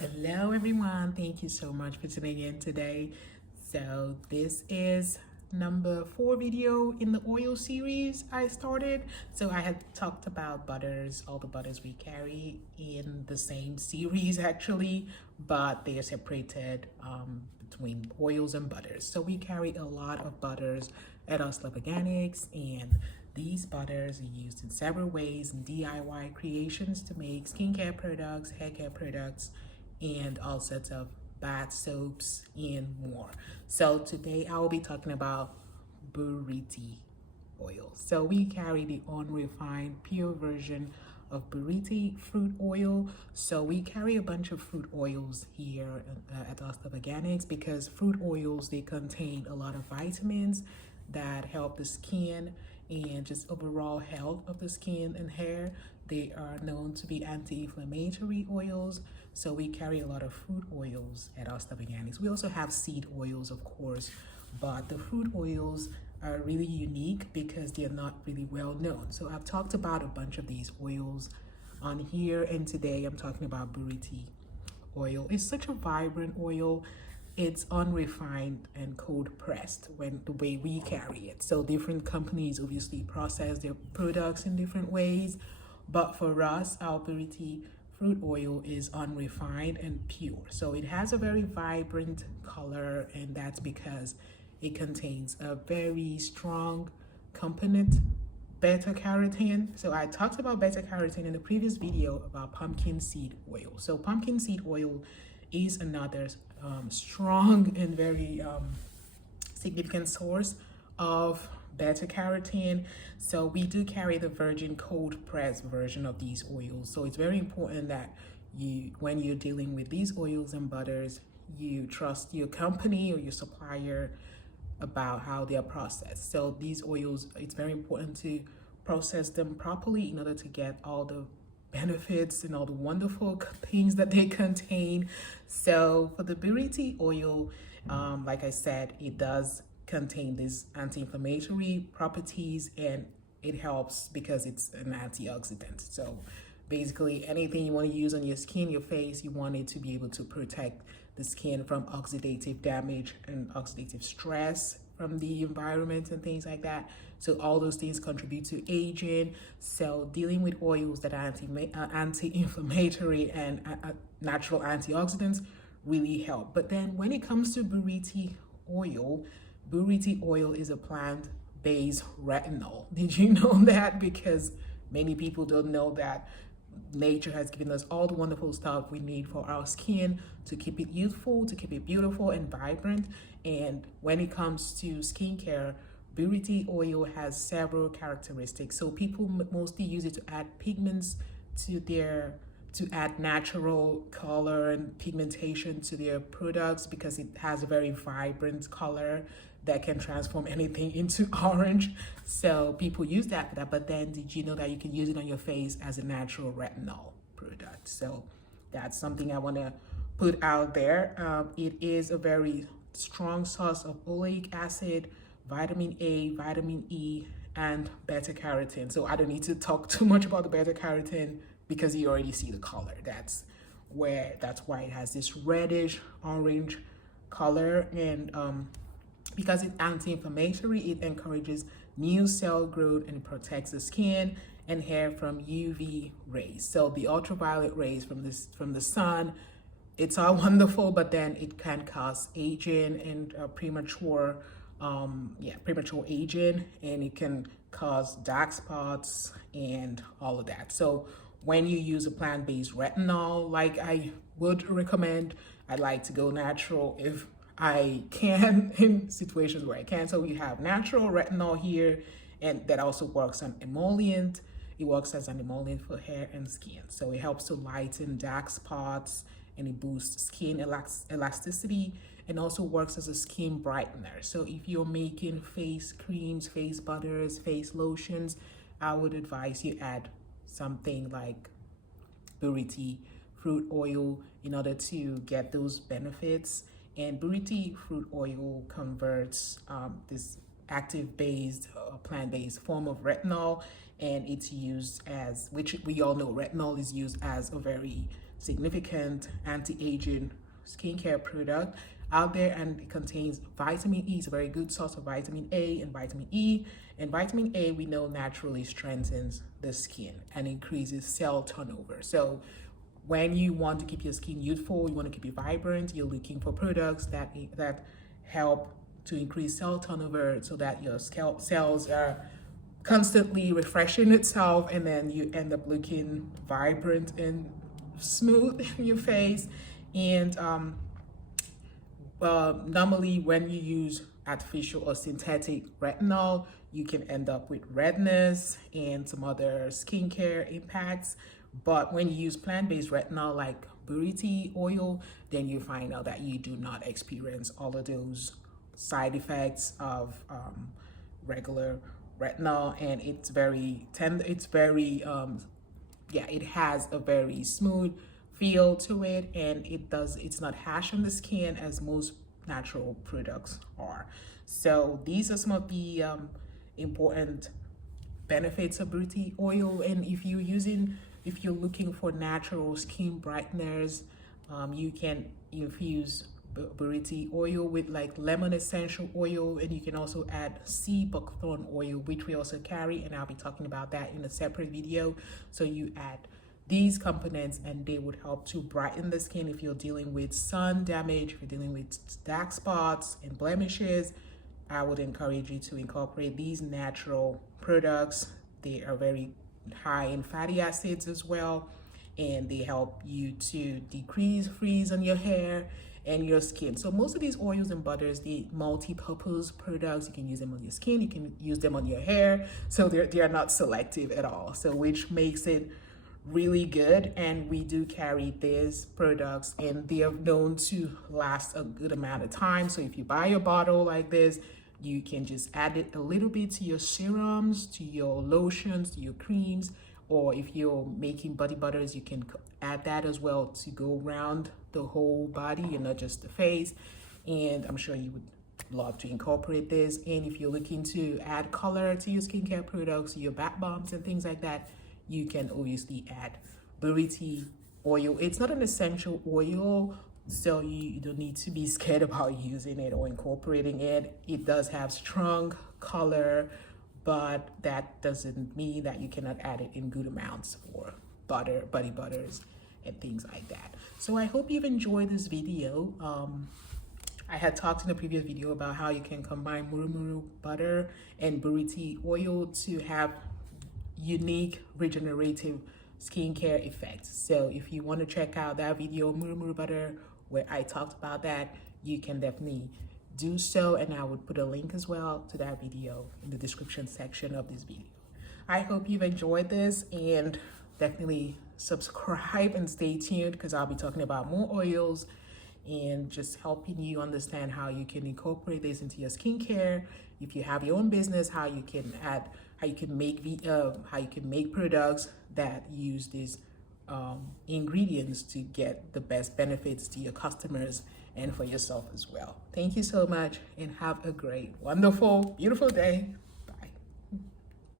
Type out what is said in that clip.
Hello everyone, thank you so much for tuning in today. So this is number 4 video in the oil series I started. So I had talked about butters, all the butters we carry in the same series actually, but they are separated between oils and butters. So we carry a lot of butters at Us Love Organics, and these butters are used in several ways in DIY creations to make skincare products, hair care products, and all sorts of bath soaps and more. So today I will be talking about Buriti oil. So we carry the unrefined pure version of Buriti fruit oil. So we carry a bunch of fruit oils here at Us Love Organics because fruit oils, they contain a lot of vitamins that help the skin and just overall health of the skin and hair. They are known to be anti-inflammatory oils, so we carry a lot of fruit oils at Us Love Organics. We also have seed oils, of course, but the fruit oils are really unique because they're not really well known. So I've talked about a bunch of these oils on here, and today I'm talking about Buriti oil. It's such a vibrant oil. It's unrefined and cold pressed when the way we carry it. So different companies obviously process their products in different ways, but for us, our Buriti fruit oil is unrefined and pure. So it has a very vibrant color, and that's because it contains a very strong component, beta-carotene. So I talked about beta-carotene in the previous video about pumpkin seed oil. So pumpkin seed oil is another strong and very significant source of beta-carotene. So we do carry the virgin cold pressed version of these oils. So it's very important that when you're dealing with these oils and butters, you trust your company or your supplier about how they are processed. So these oils, it's very important to process them properly in order to get all the benefits and all the wonderful things that they contain. So for the Buriti oil, like I said, it does contain these anti-inflammatory properties, and it helps because it's an antioxidant. So basically anything you want to use on your skin, your face, you want it to be able to protect the skin from oxidative damage and oxidative stress from the environment and things like that. So all those things contribute to aging. So dealing with oils that are anti-inflammatory and natural antioxidants really help. But then when it comes to Buriti oil is a plant-based retinol. Did you know that? Because many people don't know that nature has given us all the wonderful stuff we need for our skin to keep it youthful, to keep it beautiful and vibrant. And when it comes to skincare, Buriti oil has several characteristics. So people mostly use it to add pigments to add natural color and pigmentation to their products because it has a very vibrant color that can transform anything into orange. So people use that for that. But then did you know that you can use it on your face as a natural retinol product? So that's something I want to put out there. It is a very strong source of oleic acid, vitamin A, vitamin E, and beta-carotene. So I don't need to talk too much about the beta-carotene because you already see the color. That's why it has this reddish orange color. And because it's anti-inflammatory, it encourages new cell growth and it protects the skin and hair from UV rays. So the ultraviolet rays from the sun, it's all wonderful, but then it can cause aging and premature aging, and it can cause dark spots and all of that. So when you use a plant-based retinol, like I would recommend, I like to go natural if I can in situations where I can. So we have natural retinol here, and that also works on emollient. It works as an emollient for hair and skin. So it helps to lighten dark spots, and it boosts skin elasticity, and also works as a skin brightener. So if you're making face creams, face butters, face lotions, I would advise you add something like Buriti fruit oil in order to get those benefits. And Buriti fruit oil converts this active-based, plant-based form of retinol, and it's used as, which we all know retinol is used as a very significant anti-aging skincare product out there, and it contains vitamin E. It's a very good source of vitamin A and vitamin E. And vitamin A, we know, naturally strengthens the skin and increases cell turnover. So when you want to keep your skin youthful, you want to keep it vibrant, you're looking for products that help to increase cell turnover so that your scalp cells are constantly refreshing itself, and then you end up looking vibrant and smooth in your face. And normally when you use artificial or synthetic retinol, you can end up with redness and some other skincare impacts. But when you use plant-based retinol like BURITI oil, then you find out that you do not experience all of those side effects of regular retinol, and it's very tender. It's very it has a very smooth feel to it, and it's not harsh on the skin as most natural products are. So these are some of the important benefits of BURITI oil. And if you're looking for natural skin brighteners, you can infuse BURITI oil with like lemon essential oil, and you can also add sea buckthorn oil, which we also carry, and I'll be talking about that in a separate video. So you add these components and they would help to brighten the skin if you're dealing with sun damage, if you're dealing with dark spots and blemishes. I would encourage you to incorporate these natural products. They are very high in fatty acids as well, and they help you to decrease frizz on your hair and your skin. So most of these oils and butters, the multi-purpose products, you can use them on your skin, you can use them on your hair. So they are not selective at all. So which makes it really good. And we do carry these products, and they are known to last a good amount of time. So if you buy a bottle like this, you can just add it a little bit to your serums, to your lotions, to your creams, or if you're making body butters, you can add that as well to go around the whole body and not just the face. And I'm sure you would love to incorporate this. And if you're looking to add color to your skincare products, your bath bombs and things like that, you can obviously add BURITI oil. It's not an essential oil, so you don't need to be scared about using it or incorporating it. It does have strong color, but that doesn't mean that you cannot add it in good amounts for body butters and things like that. So I hope you've enjoyed this video. I had talked in a previous video about how you can combine murumuru butter and BURITI oil to have unique regenerative skincare effects. So if you want to check out that video, murumuru butter, where I talked about that, you can definitely do so, and I would put a link as well to that video in the description section of this video. I hope you've enjoyed this, and definitely subscribe and stay tuned, because I'll be talking about more oils and just helping you understand how you can incorporate this into your skincare. If you have your own business, how you can make products that use these ingredients to get the best benefits to your customers and for yourself as well. Thank you so much, and have a great, wonderful, beautiful day.